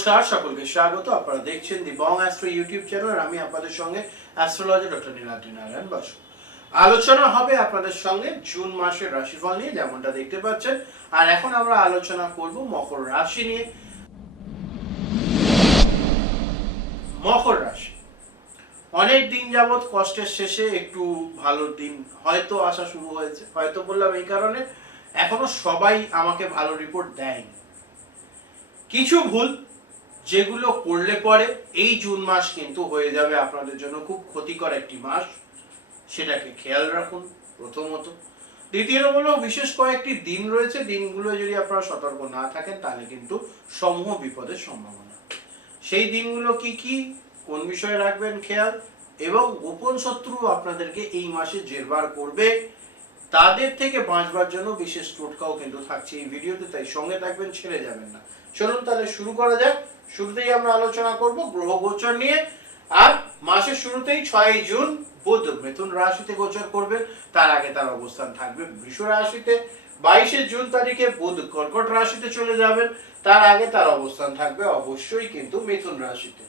নমস্কার, সকলকে স্বাগত। আপনারা দেখছেন the Bong astro YouTube channel আমি আপনাদের সঙ্গে অ্যাস্ট্রোলজি ডক্টর নীলাদ্রি নারায়ণ বসু। আলোচনা হবে আপনাদের সঙ্গে জুন মাসের রাশিফল নিয়ে, যেমনটা দেখতে পাচ্ছেন। আর এখন আমরা আলোচনা করব মকর রাশি নিয়ে। মকর রাশি। অনেক দিন যাবৎ কষ্টের শেষে একটু ভালো দিন হয়তো আসা শুরু হয়েছে, হয়তো বললাম এই কারণে। এখনও সবাই আমাকে ভালো রিপোর্ট দেয়নি। কিছু ভুল যেগুলো করলে পরে এই জুন মাস কিন্তু হয়ে যাবে আপনাদের জন্য খুব ক্ষতিকর একটি মাস। সেটাকে খেয়াল রাখুন প্রথমত। দ্বিতীয় হলো বিশেষ কয়েকটি দিন রয়েছে, দিনগুলো যদি আপনারা সতর্ক না থাকেন, তাহলে কিন্তু সমূহ বিপদের সম্ভাবনা। সেই দিনগুলো কি কি, কোন বিষয়ে রাখবেন খেয়াল, এবং গোপন শত্রু আপনাদেরকে এই মাসে জেরবার করবে, তাদের থেকে বাঁচবার জন্য বিশেষ টোটকাও কিন্তু থাকছে এই ভিডিওতে, তাই সঙ্গে থাকবেন, ছেড়ে যাবেন না। চলুন তাহলে শুরু করা যাক। শুরুতেই আমরা আলোচনা করব গ্রহ গোচর নিয়ে। আর মাসের শুরুতেই ছয় জুন বুধ মিথুন রাশিতে গোচর করবে। তার আগে তার অবস্থান থাকবে বৃষ রাশিতে। বাইশে জুন তারিখে বুধ কর্কট রাশিতে চলে যাবেন। তার আগে তার অবস্থান থাকবে অবশ্যই কিন্তু মিথুন রাশিতে।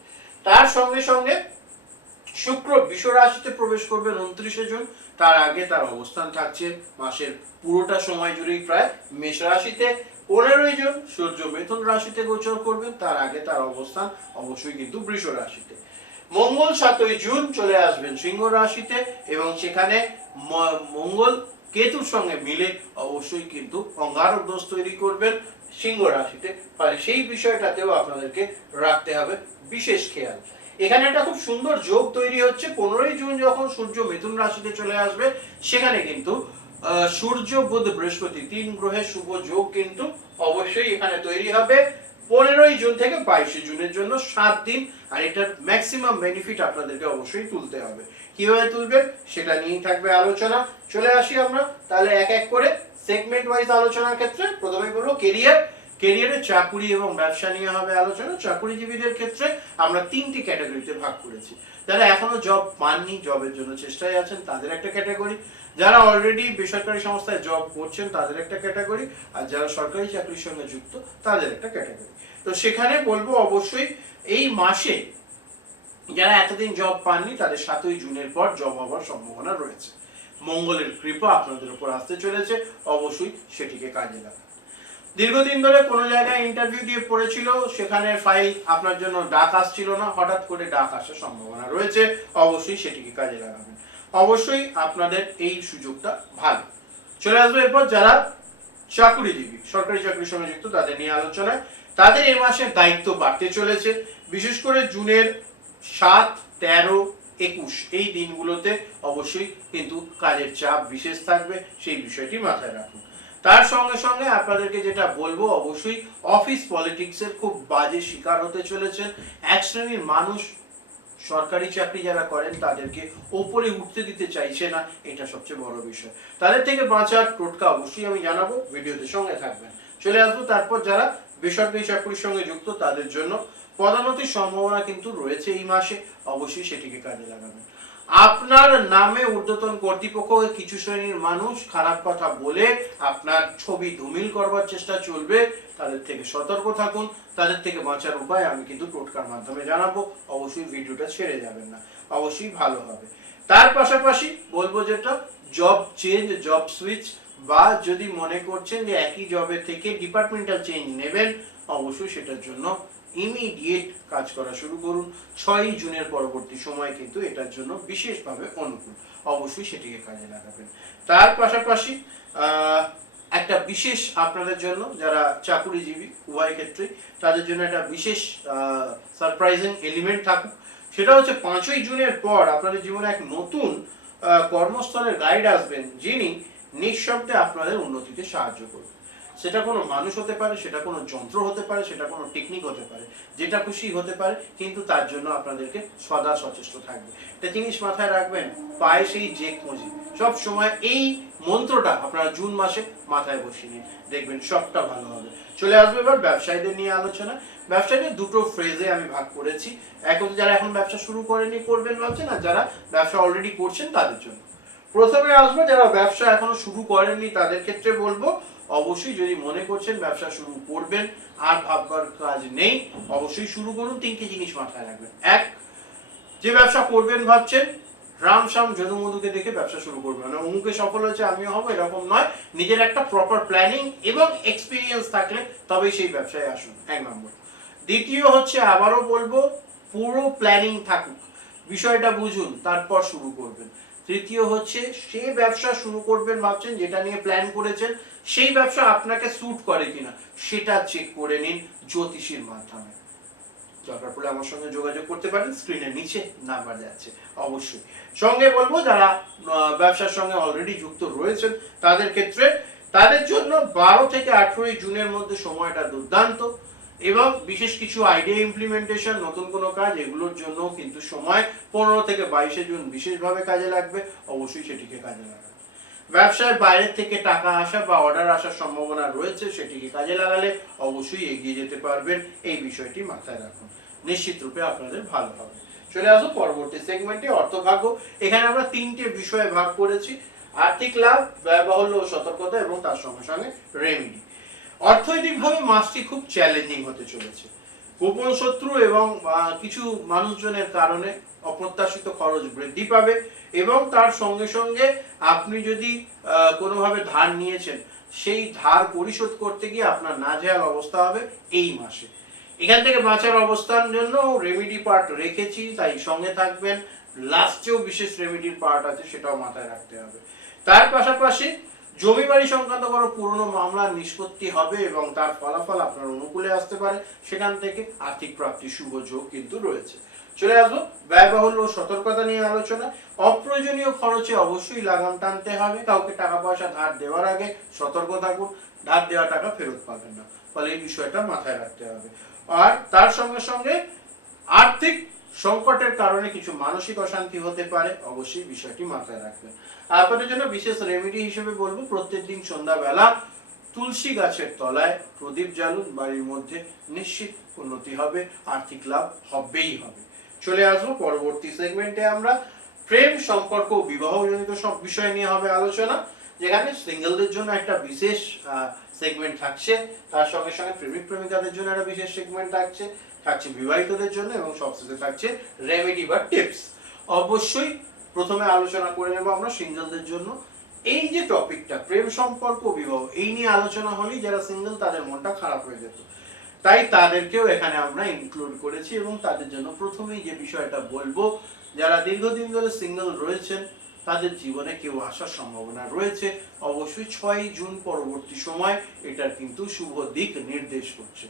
তার সঙ্গে সঙ্গে শুক্র বিশ্ব রাশিতে প্রবেশ করবেন উনত্রিশে জুন। তার আগে তার অবস্থান থাকছে মাসের পুরোটা সময় জুড়েই প্রায় মেষ রাশিতে। পনেরোই জুন সূর্য মিথুন রাশিতে গোচর করবেন তার আগে তার অবস্থান অবশ্যই কিন্তু বৃষ রাশিতে। মঙ্গল সাতই জুন চলে আসবেন সিংহ রাশিতে এবং সেখানে মঙ্গল কেতুর সঙ্গে মিলে অবশ্যই কিন্তু অঙ্গারক দোষ তৈরি করবেন সিংহ রাশিতে। সেই বিষয়টাতেও আপনাদেরকে রাখতে হবে বিশেষ খেয়াল। এখানে একটা খুব সুন্দর যোগ তৈরি হচ্ছে। পনেরোই জুন যখন সূর্য মিথুন রাশিতে চলে আসবে, সেখানে কিন্তু সূর্য, বুধ, বৃহস্পতি তিন গ্রহের শুভ যোগ কিন্তু অবশ্যই এখানে তৈরি হবে পনেরোই জুন থেকে বাইশে জুনের জন্য সাত দিন, আর এটার ম্যাক্সিমাম বেনিফিট আপনাদেরকে অবশ্যই তুলতে হবে। কীভাবে তুলবেন সেটা নিয়েই থাকবে আলোচনা। চলে আসি আমরা, তাহলে এক এক করে সেগমেন্ট ওয়াইজ আলোচনার ক্ষেত্রে। প্রথমে বলব কেরিয়ার কেরিয়ারে চাকুরি এবং ব্যবসা নিয়ে হবে আলোচনা। চাকুরিজীবীদের ক্ষেত্রে আমরা তিনটি ক্যাটাগরিতে ভাগ করেছি। যারা এখনও জব পাননি জবের জন্য চেষ্টায় আছেন, তাদের একটা ক্যাটাগরি যারা অলরেডি বেসরকারি সংস্থায় জব করছেন, তাদের একটা ক্যাটাগরি আর যারা সরকারি চাকরির সঙ্গে যুক্ত, তাদের একটা ক্যাটাগরি তো সেখানে বলব অবশ্যই, এই মাসে যারা এতদিন জব পাননি, তাদের সাতই জুনের পর জব হওয়ার সম্ভাবনা রয়েছে। মঙ্গলের কৃপা আপনাদের উপর আসতে চলেছে, অবশ্যই সেটিকে কাজে লাগান। দীর্ঘদিন ধরে কোনো জায়গায় ইন্টারভিউ দিয়ে পড়েছিল, সেখানে ফাইল আপনার জন্য ডাক আসছিল না, হঠাৎ করে ডাক আসার সম্ভাবনা রয়েছে, অবশ্যই সেটিকে কাজে লাগাবেন। অবশ্যই আপনাদের এই সুযোগটা ভালো। চলে আসবে এরপর যারা চাকুরিজীবী, সরকারি চাকরির সঙ্গে যুক্ত, তাদের নিয়ে আলোচনায়। তাদের এই মাসের দায়িত্ব বাড়তে চলেছে। বিশেষ করে জুনের সাত, তেরো, একুশ এই দিনগুলোতে অবশ্যই কিন্তু কাজের চাপ বিশেষ থাকবে, সেই বিষয়টি মাথায় রাখুন। তার সঙ্গে সঙ্গে আপনাদেরকে যেটা বলব, অবশ্যই অফিস পলিটিক্সের খুব বাজে শিকার হতে চলেছেন। এক শ্রেণির মানুষ সরকারি চাকরি যারা করেন, তাদেরকে ওপরে উঠতে দিতে চাইছে না, এটা সবচেয়ে বড় বিষয়। তাদের থেকে বাঁচার টোটকা অবশ্যই আমি জানাব, ভিডিওতে সঙ্গে থাকবেন। চলে আসব তারপর যারা বেসরকারি চাকরির সঙ্গে যুক্ত, তাদের জন্য পদোন্নতির সম্ভাবনা কিন্তু রয়েছে এই মাসে, অবশ্যই সেটিকে কাজে লাগাবেন। আপনার নামে ঊর্ধ্বতন কর্তৃপক্ষ কিছু শ্রেণির মানুষ খারাপ কথা বলে আপনার ছবি ধুমিল করবার চেষ্টা চলবে, তাদের থেকে সতর্ক থাকুন, তাদের থেকে বাঁচার উপায় আমি কিন্তু টোটকার মাধ্যমে জানাব, অবশ্যই ভিডিওটা ছেড়ে যাবেন না, অবশ্যই ভালো হবে। তার পাশাপাশি বলব যেটা জব চেঞ্জ জব সুইচ বা যদি মনে করছেন যে একই জবে থেকে ডিপার্টমেন্টাল চেঞ্জ নেবেন, অবশ্যই সেটার জন্য ইমিডিয়েট কাজ করা শুরু করুন। ছয়ই জুনের পরবর্তী সময় কিন্তু এটার জন্য বিশেষভাবে অনুকূল। অবশ্যই সেটিকে কাজে লাগাবেন। তার পাশাপাশি একটা বিশেষ আপনাদের জন্য, যারা চাকুরিজীবী উভয় ক্ষেত্রে তাদের জন্য একটা বিশেষ সারপ্রাইজিং এলিমেন্ট থাকুক। সেটা হচ্ছে পাঁচই জুনের পর আপনাদের জীবনে এক নতুন কর্মস্থলের গাইড আসবেন, যিনি নিঃশব্দে আপনাদের উন্নতিতে সাহায্য করবেন। সেটা কোনো মানুষ হতে পারে, সেটা কোনো যন্ত্র হতে পারে, সেটা কোনো টেকনিক হতে পারে, যেটা খুশি হতে পারে, কিন্তু তার জন্য আপনাদেরকে সদা সচেষ্ট থাকবে। একটা জিনিস মাথায় রাখবেন পায়ে সেই জেক মজি সব সময় এই মন্ত্রটা আপনারা জুন মাসে মাথায় বসিয়ে নিন, দেখবেন সবটা ভালো হবে। চলে আসবে এবার ব্যবসায়ীদের নিয়ে আলোচনা। ব্যবসায়ীদের দুটো ফ্রেজে আমি ভাগ করেছি। হচ্ছে যারা এখন ব্যবসা শুরু করেনি, করবেন ভাবছেন, আর যারা ব্যবসা অলরেডি করছেন তাদের জন্য। প্রথমে আসব, যারা ব্যবসা এখনও শুরু করেননি, তাদের ক্ষেত্রে বলব অবশ্যই যদি মনে করছেন ব্যবসা শুরু করবেন, আর ভাববার কাজ নেই, অবশ্যই শুরু করুন, তিনটি জিনিস মাথায় রাখবেন। এক, যে ব্যবসা করবেন ভাবছেন, রাম শ্যাম যদু মধুকে দেখে ব্যবসা শুরু করবেন। মানে অমুকে সফল হয়েছে, আমিও হব, এরকম নয়। নিজের একটা প্রপার প্ল্যানিং এবং এক্সপিরিয়েন্স থাকলে তবেই সেই ব্যবসায় আসুন। এক নম্বর। দ্বিতীয় হচ্ছে, আবারও বলব, পুরো প্ল্যানিং থাকুক। বিষয়টা বুঝুন, তারপর শুরু করবেন। তৃতীয় হচ্ছে সে ব্যবসা শুরু করবেন ভাবছেন, যেটা নিয়ে প্ল্যান করেছেন, সেই ব্যবসা আপনাকে স্যুট করে কিনা, সেটা চেক করে নিন জ্যোতিষীর মাধ্যমে। দরকার পড়লে আমার সঙ্গে যোগাযোগ করতে পারেন স্ক্রিনের নিচে নাম্বার যাচ্ছে, অবশ্যই। সঙ্গে বলব, যারা ব্যবসার সঙ্গে অলরেডি যুক্ত রয়েছেন, তাদের ক্ষেত্রে, তাদের জন্য বারো থেকে আঠেরোই জুনের মধ্যে সময়টা দুর্দান্ত। এবং বিশেষ কিছু আইডিয়া ইমপ্লিমেন্টেশন নতুন কোনো কাজ, এগুলোর জন্য কিন্তু সময় পনেরো থেকে বাইশে জুন বিশেষভাবে কাজে লাগবে। অবশ্যই সেটিকে কাজে লাগান ব্যবসায় বাইরের থেকে টাকা আসা বা অর্ডার আসার সম্ভাবনা রয়েছে, সেটিকে কাজে লাগালে অবশ্যই এগিয়ে যেতে পারবেন। এই বিষয়টি মাথায় রাখুন। নিশ্চিত রূপে আপনাদের ভালো হবে। চলে আসো পরবর্তী সেগমেন্টে অর্থভাগ্য। এখানে আমরা তিনটে বিষয়ে ভাগ করেছি। আর্থিক লাভ, ব্যয়বহুল্য ও সতর্কতা এবং তার সঙ্গে সঙ্গে রেমিডি অর্থনৈতিকভাবে মাসটি খুব চ্যালেঞ্জিং হতে চলেছে। গোপন শত্রু এবং কিছু মানুষজনের কারণে অপ্রত্যাশিত খরচ বৃদ্ধি পাবে এবং তার সঙ্গে সঙ্গে আপনি যদি কোনোভাবে ধার নিয়েছেন, সেই ধার পরিশোধ করতে গিয়ে আপনার নাজেহাল অবস্থা হবে এই মাসে। এখান থেকে বাঁচার অবস্থার জন্য রেমিডি পার্ট রেখেছি, তাই সঙ্গে থাকবেন। লাস্টেও বিশেষ রেমিডির পার্ট আছে, সেটাও মাথায় রাখতে হবে। তার পাশাপাশি জমি বাড়ি সংক্রান্ত কোনো পুরনো মামলার নিষ্পত্তি হবে এবং তার ফলাফল আপনার অনুকূলে আসতে পারে, সেখান থেকে আর্থিক প্রাপ্তি শুভ যোগ কিন্তু রয়েছে। চলে আসব ব্যয়বহুল ও সতর্কতা নিয়ে আলোচনা। অপ্রয়োজনীয় খরচে অবশ্যই লাগাম টানতে হবে। কাউকে টাকা পয়সা ধার দেওয়ার আগে সতর্ক থাকুন। ধার দেওয়া টাকা ফেরত পাবেন না। ফলে এই বিষয়টা মাথায় রাখতে হবে। আর তার সঙ্গে সঙ্গে আর্থিক সংকটের কারণে কিছু মানসিক অশান্তি হতে পারে, অবশ্যই বিষয়টি মাথায় রাখবেন। আপনাদের জন্য বিশেষ রেমেডি হিসেবে বলব, প্রত্যেকদিন সন্ধ্যাবেলা তুলসী গাছের তলায় প্রদীপ জ্বালুন, বাড়ির মধ্যে নিশ্চিত উন্নতি হবে, আর্থিক লাভ হবেই হবে। চলে আসব পরবর্তী সেগমেন্টে আমরা। প্রেম, সম্পর্ক, বিবাহজনিত সব বিষয় নিয়ে হবে আলোচনা, যেখানে সিঙ্গেলদের জন্য একটা বিশেষ সেগমেন্ট থাকছে। তার সঙ্গে সঙ্গে প্রেমিক প্রেমিকাদের জন্য একটা বিশেষ সেগমেন্ট থাকছে থাকছে বিবাহিতদের জন্য এবং সবশেষে থাকছে রেমেডি বা টিপস অবশ্যই প্রথমে আলোচনা করে নেব আমরা সিঙ্গেলদের জন্য। এই যে টপিকটা প্রেম সম্পর্ক বিবাহ, এই নিয়ে আলোচনা হলেই যারা সিঙ্গেল তাদের মনটা খারাপ হয়ে যেত। তাই তাদেরকেও এখানে আমরা ইনক্লুড করেছি এবং তাদের জন্য প্রথমেই যে বিষয়টা বলব, যারা দীর্ঘদিন ধরে সিঙ্গেল রয়েছেন তাদের জীবনে কেউ আসার সম্ভাবনা রয়েছে। অবশ্যই ছয় জুন পরবর্তী সময় এটার কিন্তু শুভ দিক নির্দেশ করছে।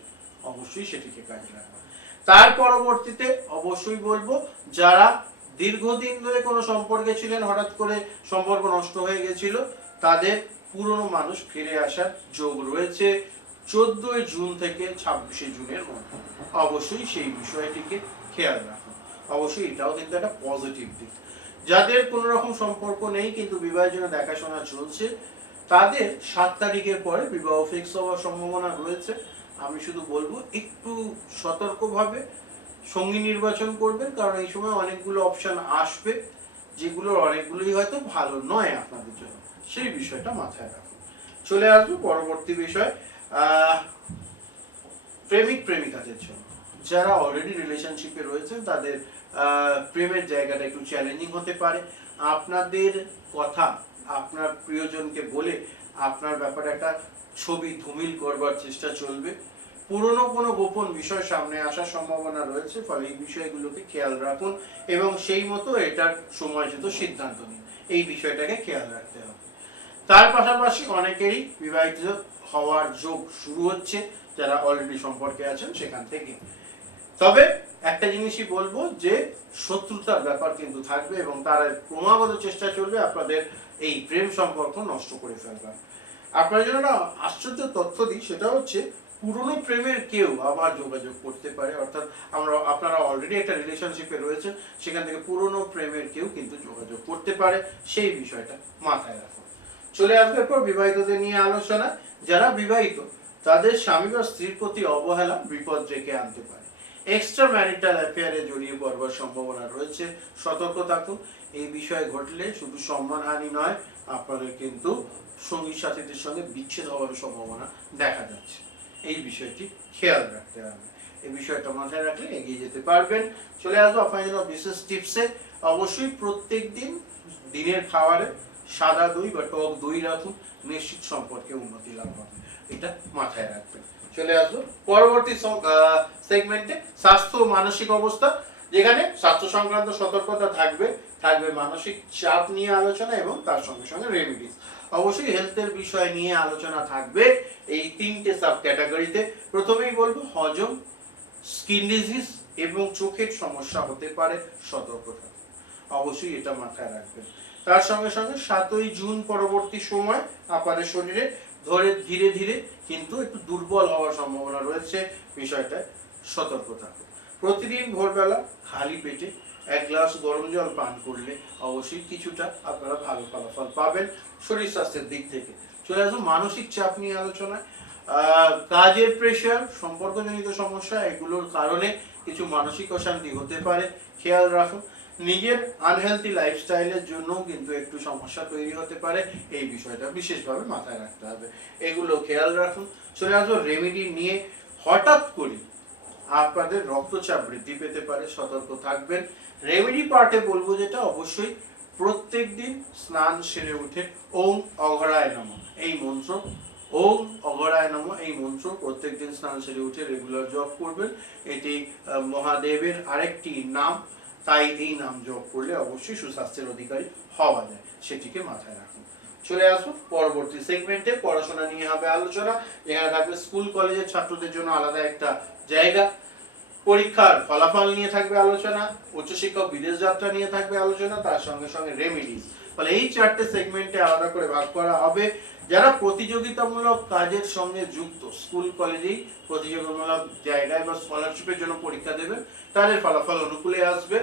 অবশ্যই সেটিকে কাজে লাগানো তার পরবর্তীতে অবশ্যই বলব, যারা দীর্ঘদিন ধরে কোনো সম্পর্কে ছিলেন, হঠাৎ করে সম্পর্ক নষ্ট হয়ে গেছিল, তাদের পুরনো মানুষ ফিরে আসার যোগ রয়েছে চোদ্দই জুন থেকে ছাব্বিশে জুনের মধ্যে। অবশ্যই সেই বিষয়টিকে খেয়াল রাখুন। অবশ্যই এটাও কিন্তু একটা পজিটিভ দিক। যাদের কোনো রকম সম্পর্ক নেই, কিন্তু বিবাহের জন্য দেখাশোনা চলছে, তাদের সাত তারিখের পরে বিবাহ ফিক্স হওয়ার সম্ভাবনা রয়েছে। আমি শুধু বলব, একটু সতর্কভাবে সঙ্গী নির্বাচন করবেন, কারণ এই সময় অনেকগুলো অপশন আসবে, যেগুলোর অনেকগুলোই হয়তো ভালো নয় আপনাদের জন্য। সেই বিষয়টা মাথায় রাখুন। চলে আসব পরবর্তী বিষয় প্রেমিক, প্রেমিকাদের জন্য। যারা অলরেডি রিলেশনশিপে রয়েছেন, তাদের প্রেমের জায়গাটা একটু চ্যালেঞ্জিং হতে পারে। আপনাদের কথা আপনার প্রিয়জনকে বলে আপনার ব্যাপারে একটা ছবি ধুমিল করবার চেষ্টা চলবে। পুরনো কোনো গোপন বিষয় সামনে আসার সম্ভাবনা রয়েছে, ফলে এই বিষয়গুলোকে খেয়াল রাখুন এবং সেই মতো এটার সিদ্ধান্ত নিন, এই বিষয়টাকে খেয়াল রাখতে হবে। তার পাশাপাশি অনেকেরই বিবাহিত হওয়ার যোগ শুরু হচ্ছে, যারা অলরেডি সম্পর্কে আছেন সেখান থেকে। তবে একটা জিনিসই বলব যে শত্রুতার ব্যাপার কিন্তু থাকবে এবং তার ক্রমাগত চেষ্টা চলবে আপনাদের এই প্রেম সম্পর্ক নষ্ট করে ফেলবার। আপনার জন্য একটা আশ্চর্য তথ্য দিই, সেটা হচ্ছে পুরনো প্রেমের কেউ আবার যোগাযোগ করতে পারে। অর্থাৎ আমরা, আপনারা অলরেডি একটা রিলেশনশিপে রয়েছেন, সেখান থেকে পুরনো প্রেমের কেউ কিন্তু যোগাযোগ করতে পারে। সেই বিষয়টা মাথায় রাখুন। চলে আসবে পর বিবাহিতদের নিয়ে আলোচনা যারা বিবাহিত, তাদের স্বামী বা স্ত্রীর প্রতি অবহেলা বিপদ ডেকে আনতে পারে। এক্সট্রা ম্যারিটাল অ্যাফেয়ারে জড়িয়ে পড়বার সম্ভাবনা রয়েছে। সতর্ক থাকুন। এই বিষয়ে ঘটলে শুধু সম্মানহানি নয়, আপনাদের কিন্তু সঙ্গী সাথীদের সঙ্গে বিচ্ছেদ হওয়ার সম্ভাবনা দেখা যাচ্ছে। এই বিষয়টি খেয়াল রাখতে হবে। এই বিষয়টা মাথায় রাখলে এগিয়ে যেতে পারবেন। চলে আসব আপনার জন্য বিশেষ টিপসে অবশ্যই প্রত্যেক দিন দিনের খাবারে সাদা দই বা টক দই রাখুন। নিশ্চিত সম্পর্কে উন্নতি লাভ হবে। এটা মাথায় রাখবেন। চলে আসব। পরবর্তী সেগমেন্টে স্বাস্থ্য মানসিক অবস্থা, যেখানে স্বাস্থ্য সংক্রান্ত সতর্কতা থাকবে থাকবে মানসিক চাপ নিয়ে আলোচনা এবং তার সঙ্গে সঙ্গে রেমিডিস অবশ্যই হেলথের বিষয় নিয়ে আলোচনা থাকবে এই তিনটে সাব ক্যাটাগরিতে প্রথমেই বলব, হজম স্কিন ডিজিজ এবং চোখের সমস্যা হতে পারে, সতর্ক থাকুন। অবশ্যই এটা মাথায় রাখবেন। তার সঙ্গে সঙ্গে সাতই জুন পরবর্তী সময় আপনাদের শরীরে ধরে ধীরে ধীরে কিন্তু একটু দুর্বল হওয়ার সম্ভাবনা রয়েছে বিষয়টা সতর্ক থাকুন। প্রতিদিন ভোরবেলা খালি পেটে এক গ্লাস গরম জল পান করলে অবশ্যই কিছুটা আপনারা ভালো ফলাফল পাবেন শরীর স্বাস্থ্যের দিক থেকে। চলে আসুন মানসিক চাপ নিয়ে আলোচনায়। কাজের প্রেশার সম্পর্কজনিত সমস্যা, এগুলোর কারণে কিছু মানসিক অশান্তি হতে পারে। খেয়াল রাখুন। নিজের আনহেলথি লাইফস্টাইলের জন্য কিন্তু একটু সমস্যা তৈরি হতে পারে। এই বিষয়টা বিশেষভাবে মাথায় রাখতে হবে। এগুলো খেয়াল রাখুন। চলে আসব রেমেডি নিয়ে। হঠাৎ করে আপনাদের রক্তচাপ বৃদ্ধি পেতে পারে, সতর্ক থাকবেন। রেমেডি পার্টে বলব যেটা, অবশ্যই প্রত্যেক দিন স্নান সেরে উঠে ওম অঘরায় নম। এই মন্ত্র, ওম অঘরায় নম, এই মন্ত্র প্রত্যেক দিন স্নান সেরে উঠে রেগুলার জপ করবেন। এটি মহাদেবের আরেকটি নাম। তাই এই নাম জপ করলে অবশ্যই সুস্বাস্থ্যের অধিকারী হওয়া যায়, সেটিকে মাথায় রাখুন। চলে আসুন পরবর্তী সেগমেন্টে পড়াশোনা নিয়ে হবে আলোচনা। এখানে থাকবে স্কুল কলেজের ছাত্রদের জন্য আলাদা একটা জায়গা। পরীক্ষার ফলাফল নিয়ে থাকবে আলোচনা উচ্চশিক্ষক বিদেশ যাত্রা নিয়ে থাকবে আলোচনা, তার সঙ্গে সঙ্গে রেমিডিস ফলে এই চারটে সেগমেন্টে আলাদা করে ভাগ করা হবে। যারা প্রতিযোগিতামূলক কাজের সঙ্গে যুক্ত, স্কুল কলেজেই প্রতিযোগিতামূলক জায়গায় বা স্কলারশিপের জন্য পরীক্ষা তাদের ফলাফল অনুকূলে আসবে।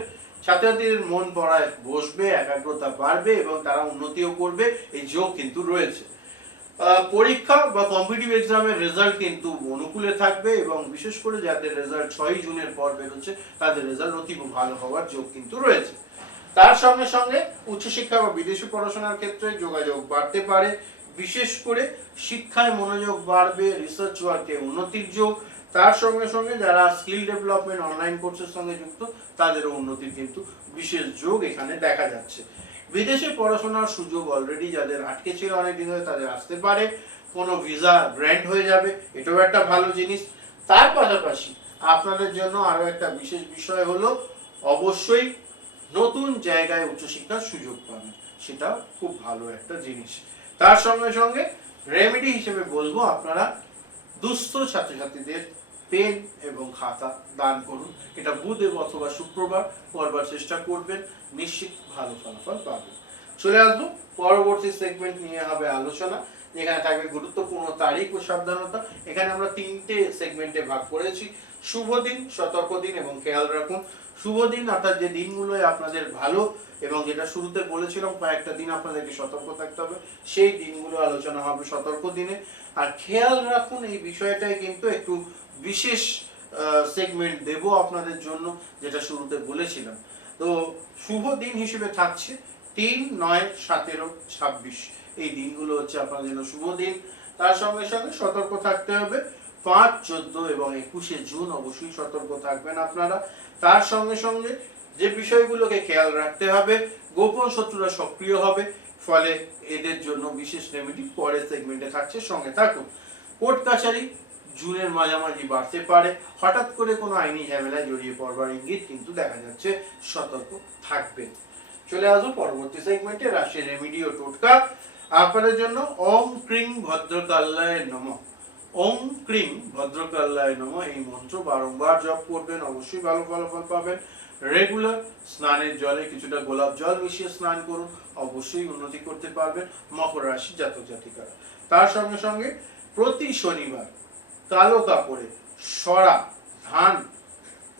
ছাত্রছাত্রীদের মন পড়ায় বসবে, একাগ্রতা বাড়বে এবং তারা উন্নতিও করবে, এই যোগ কিন্তু রয়েছে। পরীক্ষা বা কম্পিটিভ এক্সামের রেজাল্ট কিন্তু অনুকূলে থাকবে এবং বিশেষ করে যাদের রেজাল্ট ছয় জুনের পর বেরোচ্ছে, তাদের রেজাল্ট অতীব ভালো হওয়ার যোগ কিন্তু রয়েছে। তার সঙ্গে সঙ্গে উচ্চশিক্ষা বা বিদেশি পড়াশোনার ক্ষেত্রে যোগাযোগ বাড়তে পারে। বিশেষ করে শিক্ষায় মনোযোগ বাড়বে রিসার্চ ওয়ার্কে উন্নতির যোগ। তার সঙ্গে সঙ্গে যারা স্কিল ডেভেলপমেন্ট অনলাইন কোর্সের সঙ্গে যুক্ত, তাদেরও উন্নতির কিন্তু বিশেষ যোগ এখানে দেখা যাচ্ছে। বিদেশে পড়াশোনার সুযোগ অলরেডি যাদের আটকে ছিল অনেক দিন ধরে, তাদের আসতে পারে। কোনো ভিসা গ্র্যান্ড হয়ে যাবে, এটাও একটা ভালো জিনিস। তার পাশাপাশি আপনাদের জন্য আরও একটা বিশেষ বিষয় হলো, অবশ্যই নতুন জায়গায় উচ্চশিক্ষার সুযোগ পাবেন সেটা খুব ভালো একটা জিনিস। তার সঙ্গে সঙ্গে রেমেডি হিসেবে বলব আপনারা দুস্থ ছাত্রছাত্রীদের পেন এবং খাতা দান করুন। এটা বুধ অথবা শুক্রবার করবার চেষ্টা করবেন, নিশ্চিত ভালো ফলাফল পাবেন। চলে আসব, পরবর্তী সেগমেন্ট নিয়ে হবে আলোচনা, যেখানে থাকবে গুরুত্বপূর্ণ তারিখ ও সাবধানতা। এখানে আমরা তিনটে সেগমেন্টে ভাগ করেছি। শুভ দিন, সতর্ক দিন এবং খেয়াল রাখুন। শুভ দিন, অর্থাৎ যে দিনগুলোয় আপনাদের ভালো এবং যেটা শুরুতে বলেছিলাম, কয়েকটা দিন আপনাদেরকে সতর্ক থাকতে হবে, সেই দিনগুলো আলোচনা হবে সতর্ক দিনে। আর খেয়াল রাখুন, এই বিষয়টাই কিন্তু একটু বিশেষ সেগমেন্ট দেব আপনাদের জন্য, যেটা শুরুতে বলেছিলাম। তো শুভ দিন হিসেবে থাকছে তিন, নয়, সতেরো, ছাব্বিশ। এই দিনগুলো হচ্ছে আপনাদের জন্য শুভ দিন। তার সঙ্গে সঙ্গে সতর্ক থাকতে হবে। পাঁচ, চোদ্দ এবং একুশে জুন অবশ্যই সতর্ক থাকবেন আপনারা। তার সঙ্গে সঙ্গে যে বিষয়গুলোকে খেয়াল রাখতে হবে, গোপন শত্রুরা সক্রিয় হবে, ফলে এদের জন্য বিশেষ রেমেডি পরের সেগমেন্টে থাকছে, সঙ্গে থাকুন। কোর্ট কাছারি জুনের মাঝামাঝি বাড়তে পারে, হঠাৎ করে কোনো আইনি ঝামেলায় জড়িয়ে পড়বার ইঙ্গিত কিন্তু দেখা যাচ্ছে, সতর্ক থাকবেন। চলে আসব পরবর্তী সেগমেন্টে রাশিয়ার রেমিডি ও টোটকা। আপনাদের জন্য ওম ক্রিং ভদ্রকাল্লায় নম। ওম ক্রিং ভদ্রকাল্লায় নম। এই মন্ত্র বারংবার জপ করবেন, অবশ্যই ভালো ফলাফল পাবেন। রেগুলার স্নানের জলে কিছুটা গোলাপ জল মিশিয়ে স্নান করুন, অবশ্যই উন্নতি করতে পারবেন মকর রাশি জাতক জাতিকারা। তার সঙ্গে সঙ্গে প্রতি শনিবার কালো কাপড়ে সরা ধান,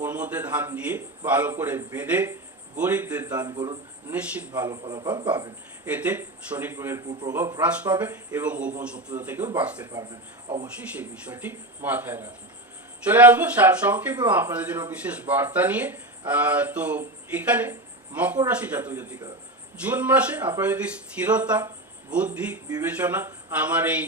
ওর মধ্যে ধান দিয়ে ভালো করে বেঁধে গরিবদের দান করুন। নিশ্চিত ভালো ফলাফল পাবেন। এতে শনি গ্রহের কুপ্রভাব হ্রাস পাবে এবং গোপন শত্রুতা থেকেও বাঁচতে পারবেন। অবশ্যই সেই বিষয়টি মাথায় রাখুন। চলে আসব সার সংক্ষেপ এবং আপনাদের জন্য বিশেষ বার্তা নিয়ে। তো এখানে মকর রাশি জাতক জাতিকা জুন মাসে আপনারা যদি স্থিরতা, বুদ্ধি, বিবেচনা, আমার এই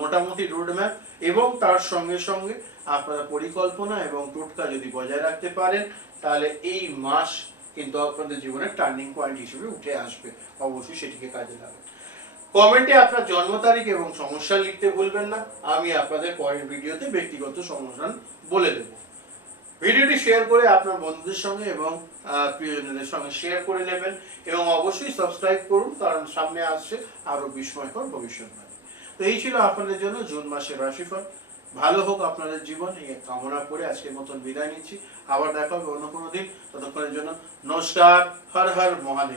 মোটামুটি রোডম্যাপ এবং তার সঙ্গে সঙ্গে আপনারা পরিকল্পনা এবং টোটকা যদি বজায় রাখতে পারেন, তাহলে এই মাস কিন্তু আপনাদের জীবনের টার্নিং পয়েন্ট হিসেবে উঠে আসবে। অবশ্যই সেটিকে কাজে লাগান কমেন্টে আপনার জন্ম তারিখ এবং সমস্যা লিখতে ভুলবেন না। আমি আপনাদের পরের ভিডিওতে ব্যক্তিগত সমাধান বলে দেব। ভিডিওটি শেয়ার করে আপনার বন্ধুদের সঙ্গে এবং প্রিয়জনদের সঙ্গে শেয়ার করে নেবেন এবং অবশ্যই সাবস্ক্রাইব করুন, কারণ সামনে আসছে আরও বিস্ময়কর ভবিষ্যৎবাণী। তো এই ছিল আপনাদের জন্য জুন মাসের রাশিফল। ভালো হোক আপনাদের জীবন, এই কামনা করে আজকের মতন বিদায় নিচ্ছি। আবার দেখা হবে অন্য কোনো দিন। ততক্ষণের জন্য নমস্কার, হর হর মহাদেব।